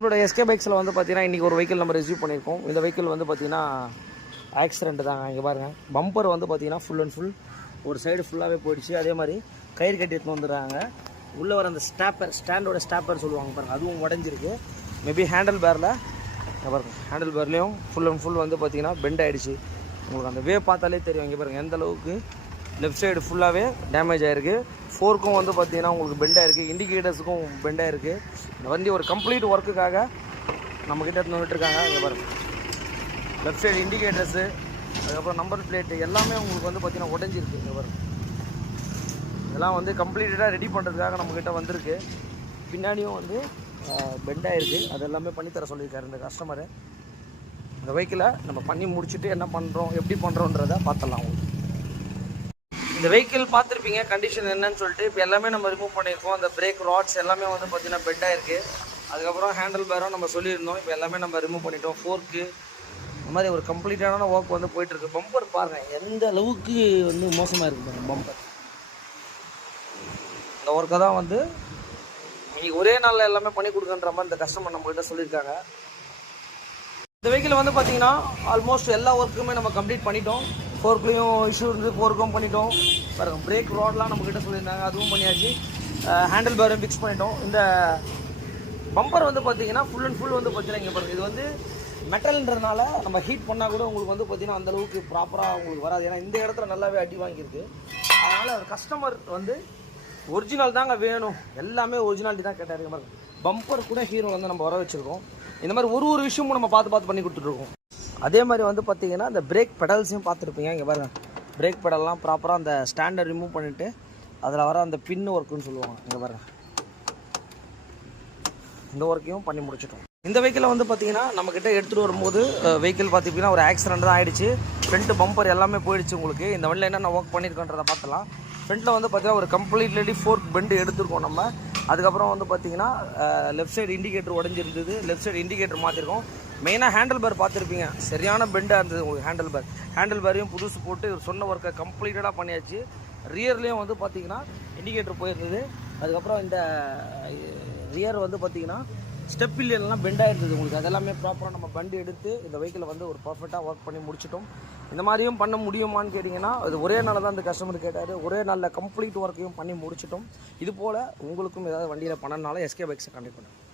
நம்மளோட எஸ்கே பைக்ஸில் வந்து பார்த்தீங்கன்னா இன்றைக்கி ஒரு வெஹிக்கிள் நம்ம ரிசீவ் பண்ணியிருக்கோம். இந்த வெஹிக்கிள் வந்து பார்த்தீங்கன்னா ஆக்சிடென்ட் தாங்க. இங்கே பாருங்கள், பம்பர் வந்து பார்த்தீங்கன்னா ஃபுல் அண்ட் ஃபுல் ஒரு சைடு ஃபுல்லாகவே போயிடுச்சு. அதே மாதிரி கயிறு கட்டி எடுத்துன்னு வந்துடுறாங்க. உள்ளே வர அந்த ஸ்டாண்டோட ஸ்டாப்பர் சொல்லுவாங்க பாருங்கள், அதுவும் உடஞ்சிருக்கு. மேபி ஹேண்டில் பேரில் பாருங்கள், ஹேண்டில் பேர்லேயும் ஃபுல் அண்ட் ஃபுல் வந்து பார்த்தீங்கன்னா பெண்ட் ஆகிடுச்சு. உங்களுக்கு அந்த வே பார்த்தாலே தெரியும். இங்கே பாருங்கள் எந்த அளவுக்கு லெஃப்ட் சைடு ஃபுல்லாகவே டேமேஜ் ஆகிருக்கு. ஃபோர்க்கும் வந்து பார்த்தீங்கன்னா உங்களுக்கு பெண்ட் ஆகிருக்கு. இண்டிகேட்டர்ஸுக்கும் பெண்ட் ஆகிருக்கு. இந்த வண்டி ஒரு கம்ப்ளீட் ஒர்க்குக்காக நம்மக்கிட்ட எடுத்து வந்துட்டுருக்காங்க. இங்கே பாருங்கள், லெஃப்ட் சைடு இண்டிகேட்டர்ஸு, அதுக்கப்புறம் நம்பர் பிளேட்டு எல்லாமே உங்களுக்கு வந்து பார்த்தீங்கன்னா உடஞ்சிருக்கு. இங்கே பாருங்கள், இதெல்லாம் வந்து கம்ப்ளீட்டாக ரெடி பண்ணுறதுக்காக நம்மக்கிட்ட வந்திருக்கு. பின்னாடியும் வந்து பெண்ட் ஆகிருக்கு. அது எல்லாமே பண்ணித்தர சொல்லியிருக்காரு இந்த கஸ்டமரு. இந்த வெஹிக்கிளை நம்ம பண்ணி முடிச்சுட்டு என்ன பண்ணுறோம், எப்படி பண்ணுறோன்றதை பார்த்துடலாம். உங்களுக்கு இந்த வெஹிக்கிள் பார்த்துருப்பீங்க கண்டிஷன் என்னன்னு சொல்லிட்டு. இப்போ எல்லாமே நம்ம ரிமூவ் பண்ணியிருக்கோம். அந்த பிரேக் ராட்ஸ் எல்லாமே வந்து பார்த்தீங்கன்னா பெட் ஆகிருக்கு. அதுக்கப்புறம் ஹேண்டில் பேரும் நம்ம சொல்லியிருந்தோம். இப்போ எல்லாமே நம்ம ரிமூவ் பண்ணிட்டோம். ஃபோர்க்கு இந்த மாதிரி ஒரு கம்ப்ளீட்டான ஒர்க் வந்து போயிட்டுருக்கு. பம்பர் பாருங்கள் எந்த அளவுக்கு வந்து மோசமாக இருக்குது பாருங்கள் பம்பர். இந்த ஒர்க்கை தான் வந்து இன்னைக்கு ஒரே நாளில் எல்லாமே பண்ணி கொடுக்குன்ற மாதிரி இந்த கஸ்டமர் நம்மகிட்ட சொல்லியிருக்காங்க. இந்த வெஹிக்கிள் வந்து பார்த்தீங்கன்னா ஆல்மோஸ்ட் எல்லா ஒர்க்குமே நம்ம கம்ப்ளீட் பண்ணிட்டோம். ஃபோர்க்லேயும் இஷ்யூ இருந்து ஃபோர்க்கும் பண்ணிட்டோம். பாருங்கள், பிரேக் ரோடெலாம் நம்மக்கிட்ட சொல்லியிருந்தாங்க, அதுவும் பண்ணியாச்சு. ஹேண்டில் பேரும் ஃபிக்ஸ் பண்ணிட்டோம். இந்த பம்பர் வந்து பார்த்தீங்கன்னா ஃபுல் அண்ட் ஃபுல் வந்து பார்த்தீங்கன்னா இங்கே பாருங்கள், இது வந்து மெட்டல்ன்றதுனால நம்ம ஹீட் பண்ணால் கூட உங்களுக்கு வந்து பார்த்தீங்கன்னா அந்தளவுக்கு ப்ராப்பராக உங்களுக்கு வராது. ஏன்னா இந்த இடத்துல நல்லாவே அடி வாங்கியிருக்கு. அதனால் கஸ்டமர் வந்து ஒரிஜினல் தாங்க வேணும், எல்லாமே ஒரிஜினாலிட்டி தான் கேட்டாருங்க. பாருங்க, பம்பர் கூட ஹீரோ வந்து நம்ம வர வச்சுருக்கோம். இந்த மாதிரி ஒரு விஷயமும் நம்ம பார்த்து பண்ணி கொடுத்துட்ருக்கோம். அதே மாதிரி வந்து பார்த்தீங்கன்னா இந்த பிரேக் பெடல்ஸையும் பார்த்துருப்பீங்க. இங்கே பாருங்கள், பிரேக் பெடல்லாம் ப்ராப்பராக அந்த ஸ்டாண்டை ரிமூவ் பண்ணிவிட்டு அதில் வர அந்த பின் ஒர்க்குன்னு சொல்லுவாங்க. இங்கே பாருங்கள், இந்த ஒர்க்கையும் பண்ணி முடிச்சிட்டோம். இந்த வெஹிக்கிளை வந்து பார்த்தீங்கன்னா நம்மக்கிட்ட எடுத்துகிட்டு வரும்போது வெஹிக்கிள் பார்த்திங்கன்னா ஒரு ஆக்சிடென்ட் தான் ஆகிடுச்சு. ஃப்ரண்ட்டு பம்பர் எல்லாமே போயிடுச்சு. உங்களுக்கு இந்த வண்டியில் என்னென்ன ஒர்க் பண்ணியிருக்கோன்றதை பார்த்துலாம். ஃப்ரண்ட்டில் வந்து பார்த்தீங்கன்னா ஒரு கம்ப்ளீட்லி ஃபோர்க் பெண்டு எடுத்துருக்கோம் நம்ம. அதுக்கப்புறம் வந்து பார்த்தீங்கன்னா லெஃப்ட் சைடு இண்டிகேட்டர் உடஞ்சிருந்தது, லெஃப்ட் சைடு இண்டிகேட்டர் மாற்றிருக்கோம். மெயினாக ஹேண்டில் பேர் பார்த்துருப்பீங்க, சரியான பெண்டாக இருந்தது உங்களுக்கு. ஹேண்டில் பேரையும் புதுசு போட்டு சொன்ன ஒர்க்கை கம்ப்ளீட்டடாக பண்ணியாச்சு. ரியர்லேயும் வந்து பார்த்தீங்கன்னா இண்டிகேட்டர் போயிருந்தது. அதுக்கப்புறம் இந்த ரியர் வந்து பார்த்தீங்கன்னா ஸ்டெப் இல்லைலாம் பெண்டாக இருந்தது உங்களுக்கு. அதெல்லாமே ப்ராப்பராக நம்ம வண்டி எடுத்து இந்த வெஹிக்கிளை வந்து ஒரு பர்ஃபெக்டாக ஒர்க் பண்ணி முடிச்சிட்டோம். இந்த மாதிரியும் பண்ண முடியுமான்னு கேட்டிங்கன்னா அது ஒரே நாளில் தான் இந்த கஸ்டமர் கேட்டார். ஒரே நாளில் கம்ப்ளீட் ஒர்க்கையும் பண்ணி முடிச்சிட்டோம். இது போல் உங்களுக்கும் ஏதாவது வண்டியில் பண்ணனால எஸ்கே பைக்ஸை கான்டெக்ட் பண்ணுங்கள்.